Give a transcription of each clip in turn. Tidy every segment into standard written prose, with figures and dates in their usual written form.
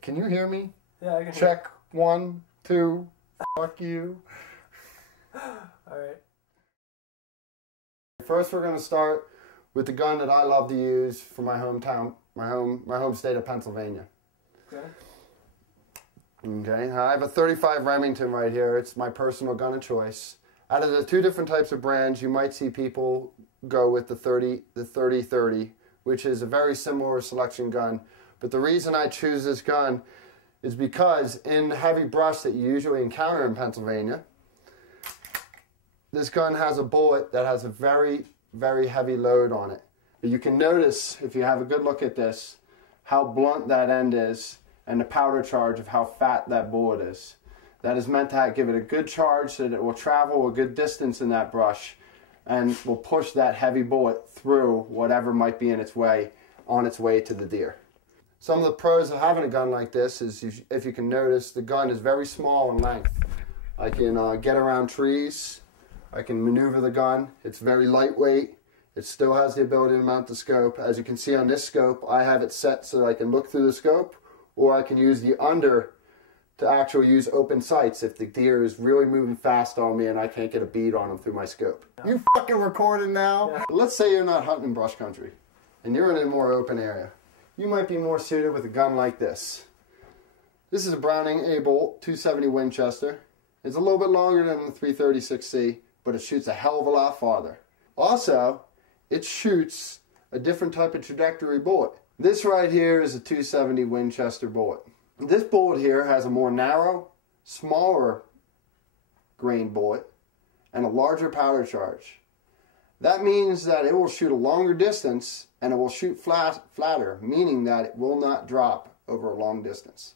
Can you hear me? Yeah, I can Check. 1, 2. Fuck you. Alright. First, we're going to start with the gun that I love to use for my hometown, my home state of Pennsylvania. Okay. Okay, I have a 35 Remington right here. It's my personal gun of choice. Out of the two different types of brands, you might see people go with the 30-30, which is a very similar selection gun. But the reason I choose this gun is because in heavy brush that you usually encounter in Pennsylvania, this gun has a bullet that has a very, very heavy load on it. You can notice, if you have a good look at this, how blunt that end is and the powder charge of how fat that bullet is. That is meant to give it a good charge so that it will travel a good distance in that brush and will push that heavy bullet through whatever might be in its way, on its way to the deer. Some of the pros of having a gun like this is, if you can notice, the gun is very small in length. I can get around trees. I can maneuver the gun. It's very lightweight. It still has the ability to mount the scope. As you can see on this scope, I have it set so that I can look through the scope, or I can use the under to actually use open sights if the deer is really moving fast on me and I can't get a bead on him through my scope. Yeah. You fucking recording now? Yeah. Let's say you're not hunting in brush country and you're in a more open area. You might be more suited with a gun like this. This is a Browning A-Bolt 270 Winchester. It's a little bit longer than the 336C, but it shoots a hell of a lot farther. Also, it shoots a different type of trajectory bullet. This right here is a 270 Winchester bullet. This bullet here has a more narrow, smaller grain bullet and a larger powder charge. That means that it will shoot a longer distance and it will shoot flatter, meaning that it will not drop over a long distance.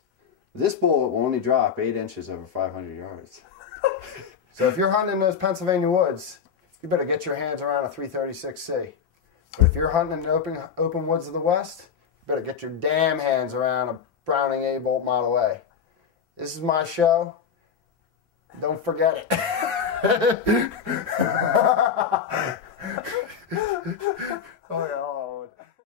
This bullet will only drop 8 inches over 500 yards. So if you're hunting in those Pennsylvania woods, you better get your hands around a 336C. But if you're hunting in the open woods of the West, you better get your damn hands around a Browning A-Bolt Model A. This is my show. Don't forget it.